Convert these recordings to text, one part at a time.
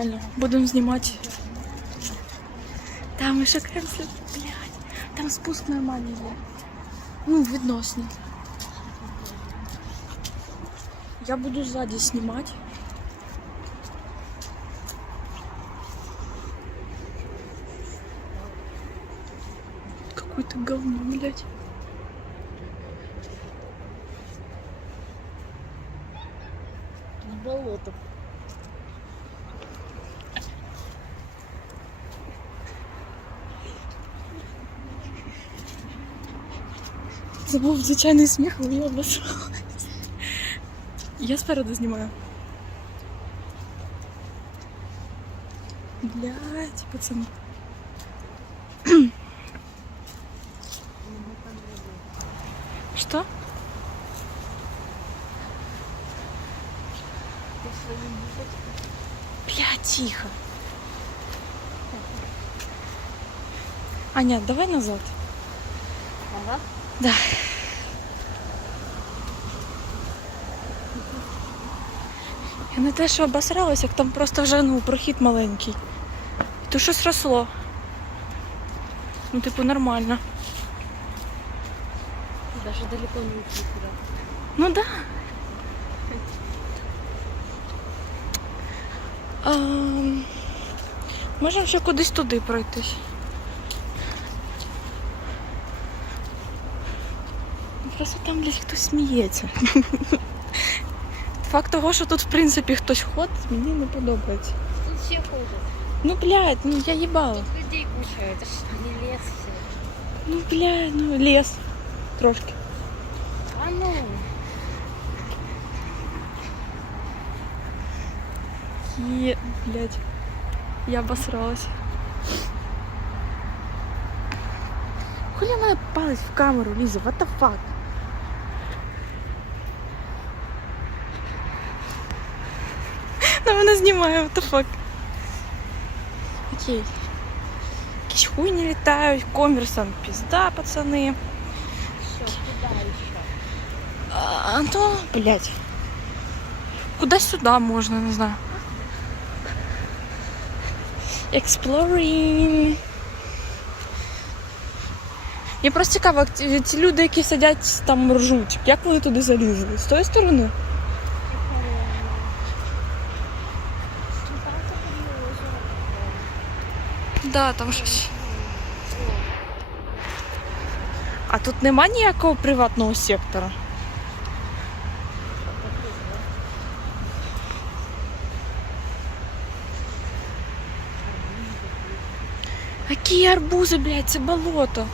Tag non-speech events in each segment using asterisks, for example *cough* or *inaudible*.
Реально, Будемо знімати. Там ми шукаємося, блядь. Там спуск нормальний є. Ну, відносно. Я буду сзади снимать. Какое-то говно, блядь. Це був звичайний сміх, але я обосралась. Я спереду знімаю. Блять, пацани. Что? Бля, тихо. Аня, давай назад. Ага. Да. Те, що обосралась, як там просто вже ну, прохід маленький. І то щось росло. Ну, типу, нормально. Даже далеко не уйти куда. Ну да. Ем, Можемо ще кудись туди пройтись. Просто там, блядь, хтось сміється. *laughs* Факт того, що тут, в принципі, хтось ходить, мені не подобається. Тут все ходят. Ну, блядь, ну я їбала. Тут людей куча. Это ж не лес все. Ну, блядь, ну лес. Трошки. А ну. Є, блядь. Я обосралась. Хули в мене палець в камеру лізе? What the fuck? На мене знімає, what the fuck? Окей. Якісь хуйні літають, комерсом пізда, пацани. Все, куда еще? А, ну, блядь. Куда сюда можно, не знаю. Exploring. Мені просто цікаво, як ті- ті люди, які сидять там ржуть, як вони туди залізли? З тої сторони? Да, там щось. А тут нема ніякого приватного сектора. Які арбузи, блядь, це болото.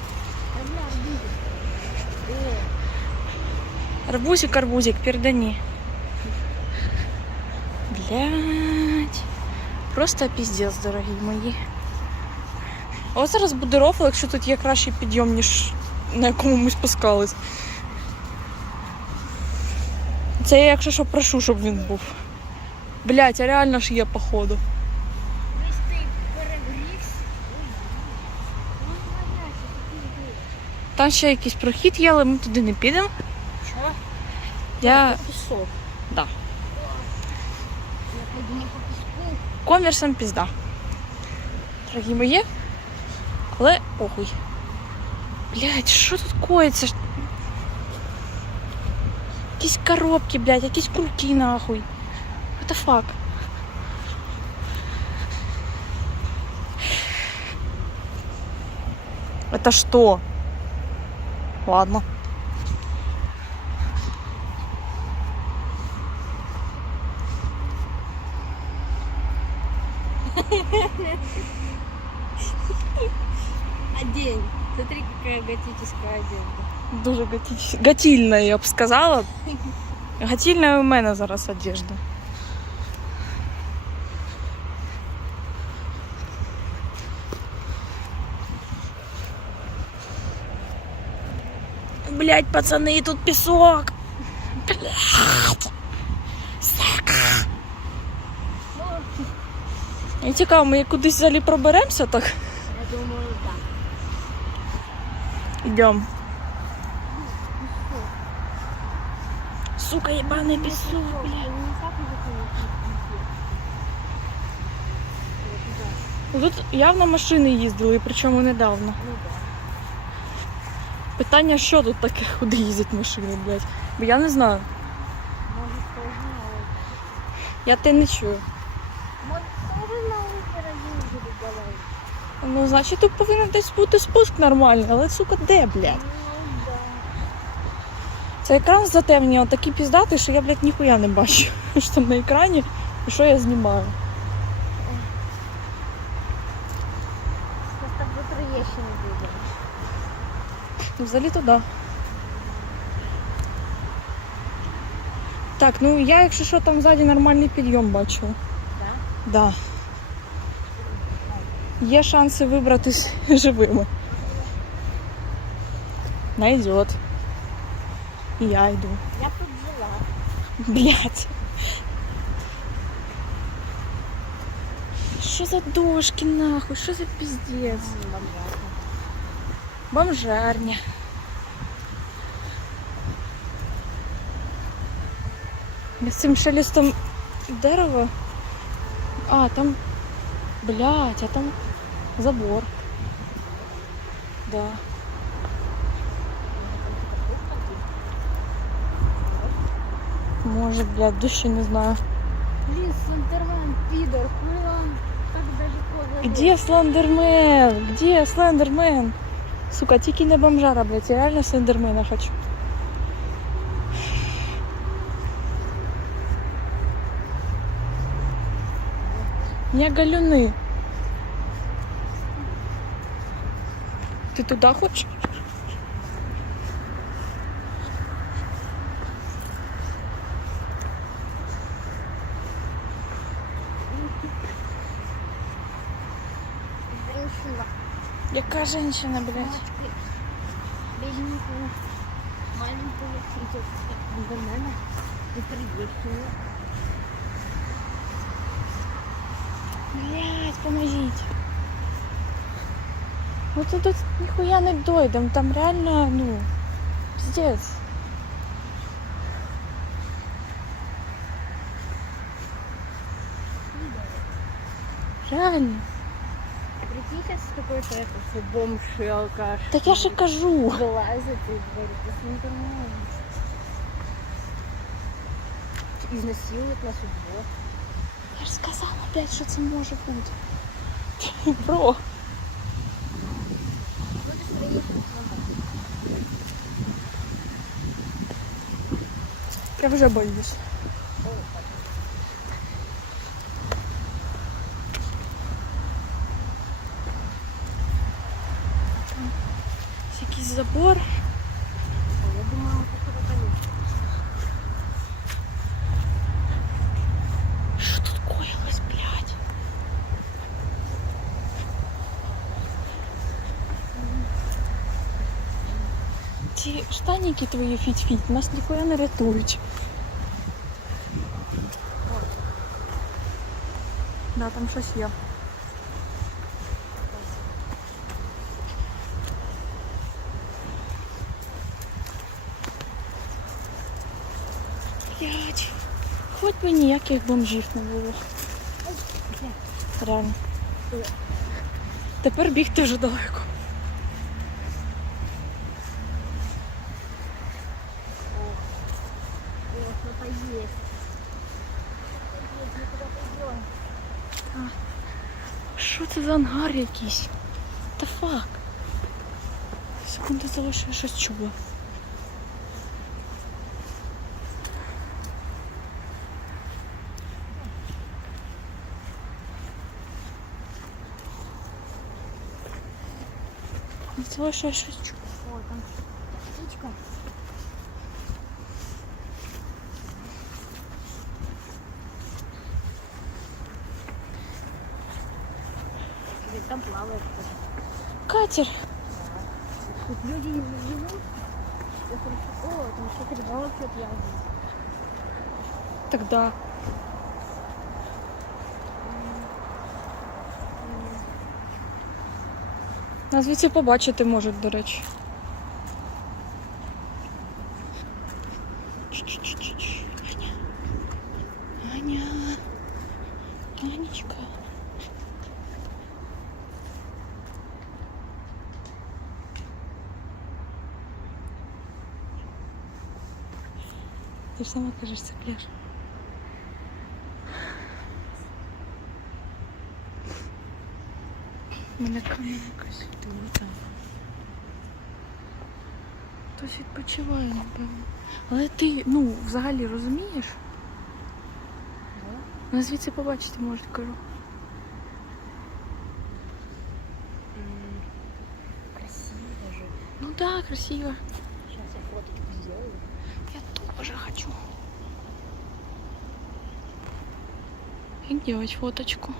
Арбузик, арбузик, пердани. Блядь. Просто піздець, дорогі мої. А Ось зараз буде рофл, якщо тут є кращий підйом, ніж на якому ми спускались. Це я, якщо що, прошу, щоб він був. Блять, а реально ж є, походу. Ну, Там ще якийсь прохід є, але ми туди не підемо. Що? Я. Пісок. Да. Я пойду не по піску. Комірсом пізда. Дорогі мої. Але похуй. Блять, що тут коїться? Якісь коробки, блядь, якісь круки нахуй. What the fuck? Это что? Ладно. *laughs* Одень. Смотри, какая готическая одежда. Дуже готіч... готільна, я б сказала. *laughs* Готільна у мене зараз одежда. Блять, пацани, тут пісок. Блять. Сука. І цікаво, ми кудись взагалі проберемося так? Я думаю, Йдемо. Сука, ебаный песок, блядь. Тут явно машини їздили, причому недавно. Питання, що тут таке, куди їздять машини, блядь. Бо я не знаю. На. Я те не чую. Ну, значить, тут повинен десь бути спуск нормальний, але сука, де, блядь? Це екран затемнює, такий піздатий, що я, блядь, ніхуя не бачу. *laughs* Що там на екрані і що я знімаю. Взагалі то да. Так, ну я, якщо що, там ззаді нормальний підйом бачу. Да? Да. Є шанси вибратись *laughs* живими. Найдет. І я йду. Я тут жила. Блять. Що за дошки нахуй? Що за піздець? Бомжарня. Я з цим шелестом дерева. А, там. Блять, а там забор. Да. Може, блядь, душі не знаю. Блин, Сандерман, пидор, хуй он так далеко. Где Слендермен? Где Слендермен? Сука, тільки не бомжара, блядь, я реально Слендермена хочу. Я галюни. Ти туди хочеш? Женщина. Яка женщина, блядь? Бедненькую, маленькую, идет Сандермана и Троещину. Блять, поможіть. Ну тут, тут ніхуя не дойдем, там реально, ну, пиздец. Реально. Прикинь, сейчас какой-то этот бомж и алкаш. Так я ж і кажу. Вылазит и говорит, да Сандерман. Изнасилует нас убьет. Я ж сказала, блядь, що це може бути. Бро. Я вже боюсь. Там якийсь забор. Штаніки твої фіть-фіть нас ніхуя не рятують. Да, там щось є. Блядь. Хоч би ніяких бомжів не було. Реально. Тепер бігти вже далеко. За ангар якийсь? Та фак. Секунду залишу, я щось чула. Це що я щось чула. О, там птичка. Ведь там плавает кто-то. Катер. Тут люди не живут. Я хорошо- О, там что-то рыбалок что пьяный. Тогда. Нас звідси побачити можуть, до речі. Чш-чш-чш-чш. Аня. Аня. Анечка. Ти ж сама кажеш, це пляж. У мене камера якась. Хтось відпочиває, напевно. Але ти, ну, взагалі розумієш? Ну, звідси побачити можуть, кажу. Красиво же. Ну да, красиво. Как делать фоточку?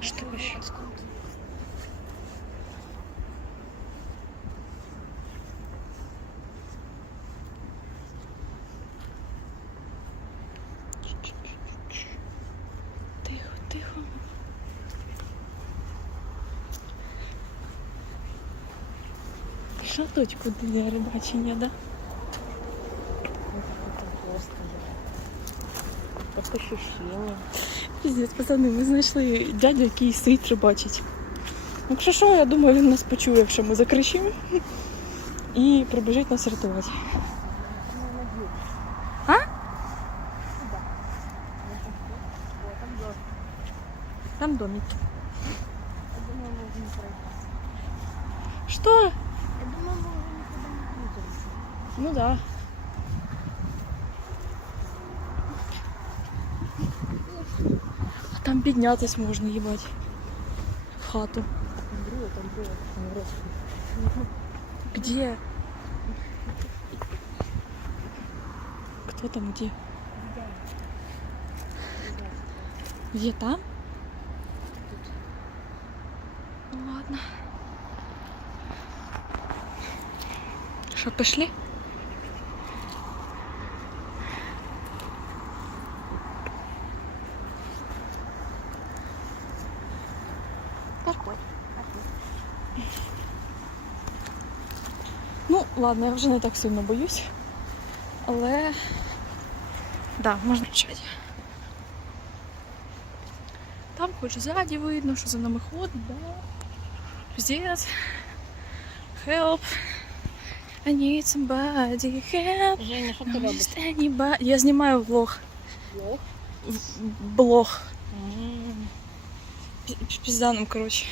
Что еще? Тихо, тихо Шаточку для рибачення, да? Просто, да. Как ощущение. Піздець, пацани, ми знайшли дядю, який стоїть рибачить. Якщо що, я думаю, він нас почує, якщо ми закричимо. І прибіжить нас рятувати. А? Да. Вот, там дождь. Там домик. Я Ну да. А там піднятись можна, їбать. В хату. Где? Кто там где? Где там? Пошли? Какой? Ну, ладно, я вже не так сильно боюсь. Але. Да, можна почати. Там хоч ззаді видно, що за нами ходить, да. Пиздец. Help. I need somebody help. Женя, что ты Just любишь? anybody. Я знімаю влог. Лох? В- Блог. Пі- Пізданом, коротше.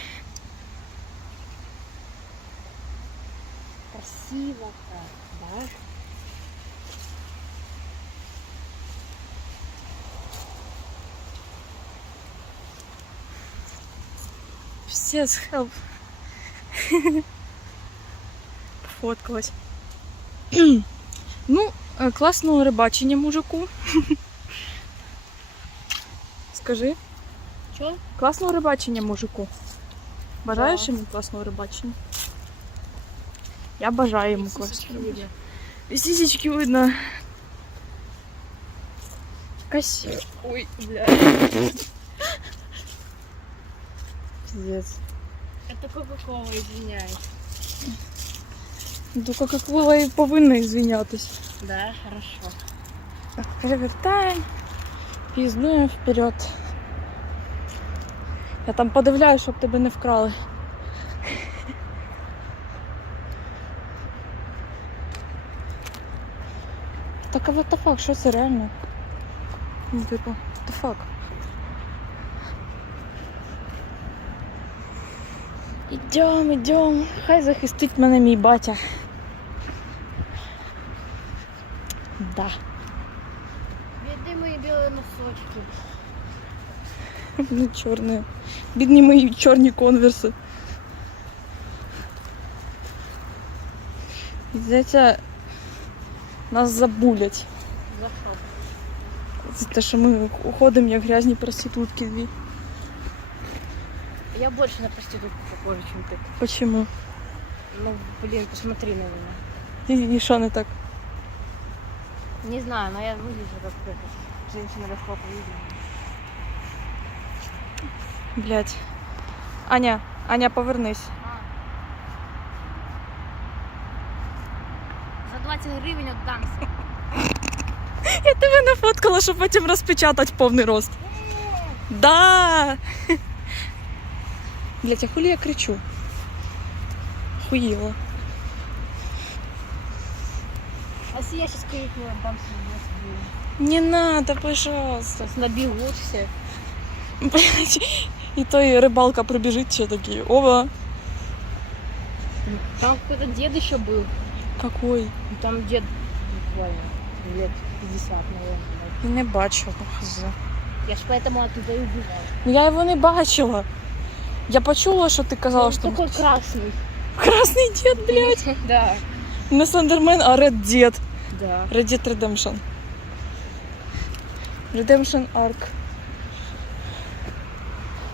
Красиво как, да? Пиздец, help. *laughs* Пофоткалась. ну, класного рибачення мужику. Скажи, Чё? класного рибачення мужику. Бажаєш йому класного рибачення? Я бажаю йому класного рибачення. видно. Сісечки видно. Кассир. Ой, бля. Пиздец. Это Кока-Кола, извиняюсь. До Кока-Кола і повинна звінятись. Да, хорошо. Так, перевертаємо. Піздуємо вперед. Я там подивляю, щоб тебе не вкрали. Так а what the fuck, що це реально? Ну, типу, what the fuck? Ідем, ідем. Хай захистить мене мій батя. Да. Беды мои белые носочки. Ну, чорні. Бідні мої чорні конверси. Здається, нас забулять. За что? За те, що ми уходимо як грязні проститутки дві. Я больше на проститутку похожа, чем ты. Почему? Ну, блин, посмотри на меня. І, і що не так? Не знаю, но я выгляжу как это. Женщина легко повидела. Блять. Аня, Аня, повернись. За 20 гривень отдамся. *laughs* Я тебе нафоткала, щоб потім розпечатати повний рост. Да! *laughs* Блять, а хули я кричу? Хуево. А если я сейчас крикну, дам себе Не надо, пожалуйста. Набегут все. И то и рыбалка пробежит, все такие. Ова, Там какой-то дед еще был. какой? Ну, Там дед буквально лет 50, наверное. Не бачила. хз. Я ж поэтому оттуда и убежал. Ну я його не бачила. Я почула, що ти казала, Он що такой красный. красний дід, блядь. *laughs* Да. Не Слендермен, а Ред Дід. Да. Red Dead Redemption. Redemption Arc.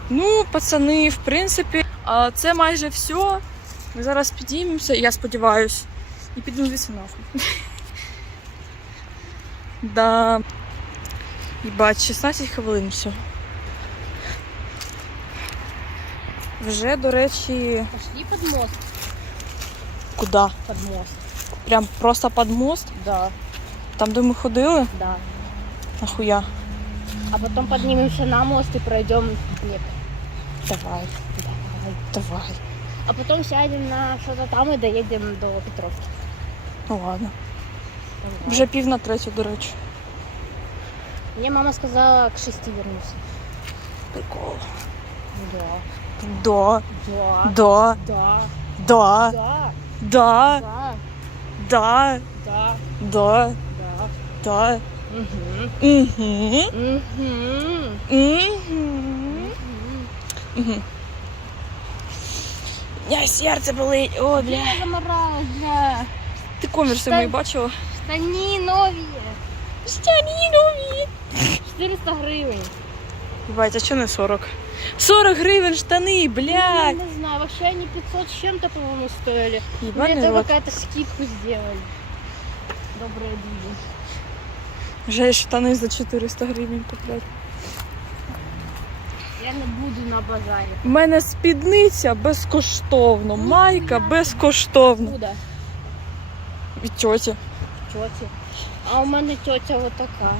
Ну, пацани, в принципі, а, це майже все. Ми зараз підіймемося, я сподіваюсь, і підемо звідси нахуй. *laughs* Да. Їбать, 16 хвилин все. Вже, до речі, Пошли под мост. куди? Под мост. Прям просто під мост. Да, Там, де ми ходили. да. Нахуя? А потом поднимемся на мост и пройдем Днепр. Давай, Давай. давай. А потом сядем на что-то там и доедем до Петровки. Ну ладно. Давай. Вже пів на третю, до речі. Мне мама сказала к шести вернусь. Прикол. Да. Да, Да. да, Да. да, Да. да, Да. да, Да. да, Да. Угу. Угу. Угу. Угу. Угу. Я серце болить. О, бля. Я заморалась, бля. Ти комірси Та- мої бачила? Штани новые. Штанінові. 400 гривен. Бать, а чого не 40? 40 гривень штани, Я не знаю, вообще они 500 с чем-то, по-моему, стоили. Мне Ебаний это рот. какая-то скидку сделали. Добрые люди. Вже штани за 400 гривень купляти. Я не буду на базаре. У мене спідниця безкоштовно, майка безкоштовно. Куда? Від тьоті. Тети. А у мене тетя вот така.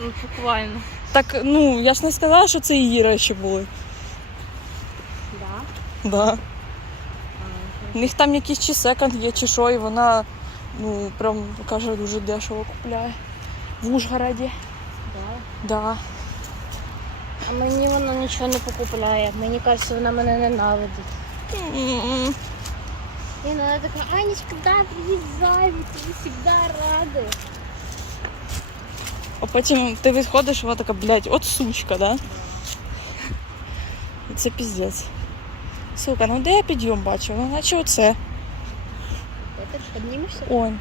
Ну, буквально. Так, ну, я ж не сказала, що це її речі були. Да. Да. У них там якийсь чи секонд є, чи що, і вона, ну, прям каже, дуже дешево купляє. В Ужгороді. да. Да. А мені вона нічого не покупляє. Мені кажеться, вона мене ненавидить. М-м. І вона така, Анечка, да, приїжджай, ми тобі завжди ради. А потім ти відходиш, вона така, блядь, от сучка, да? І Це піздець. Сука, ну де я підйом бачу? Ну, наче оце. Ти піднімешся? Он.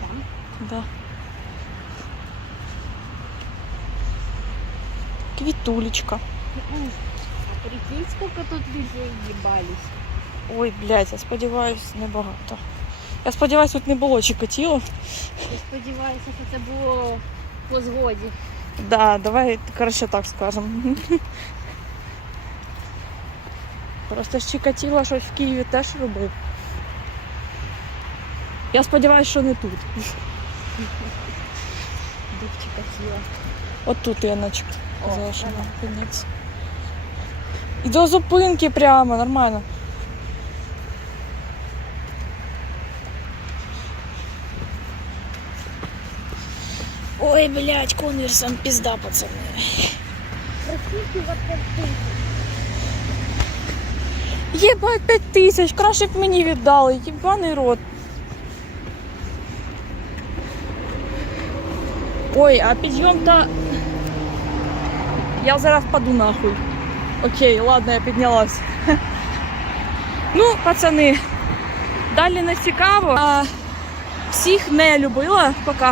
Там. Да. Квітулечка. А прикинь, сколько тут людей їбались. Ой, блядь, я сподіваюсь, небагато. Я сподіваюсь, тут не було чикатіло. Я сподіваюся, що це було по згоді. Да, давай коротше так скажемо. *laughs* Просто ж Чикатило щось в Києві теж робив. Я сподіваюся, що не тут. *laughs* Дівчика сіла. От тут я наче О, казала, що ага. на кінець. І до зупинки прямо, нормально. Ой, блядь, конверсом пизда, пацаны. Російський ватертин. Єбать, п'ять тисяч, краще б мені віддали, єбаний рот. Ой, а підйом-то... Я зараз впаду нахуй. Окей, ладно, я піднялась. *laughs* Ну, пацани, далі не цікаво. А, всіх не любила поки.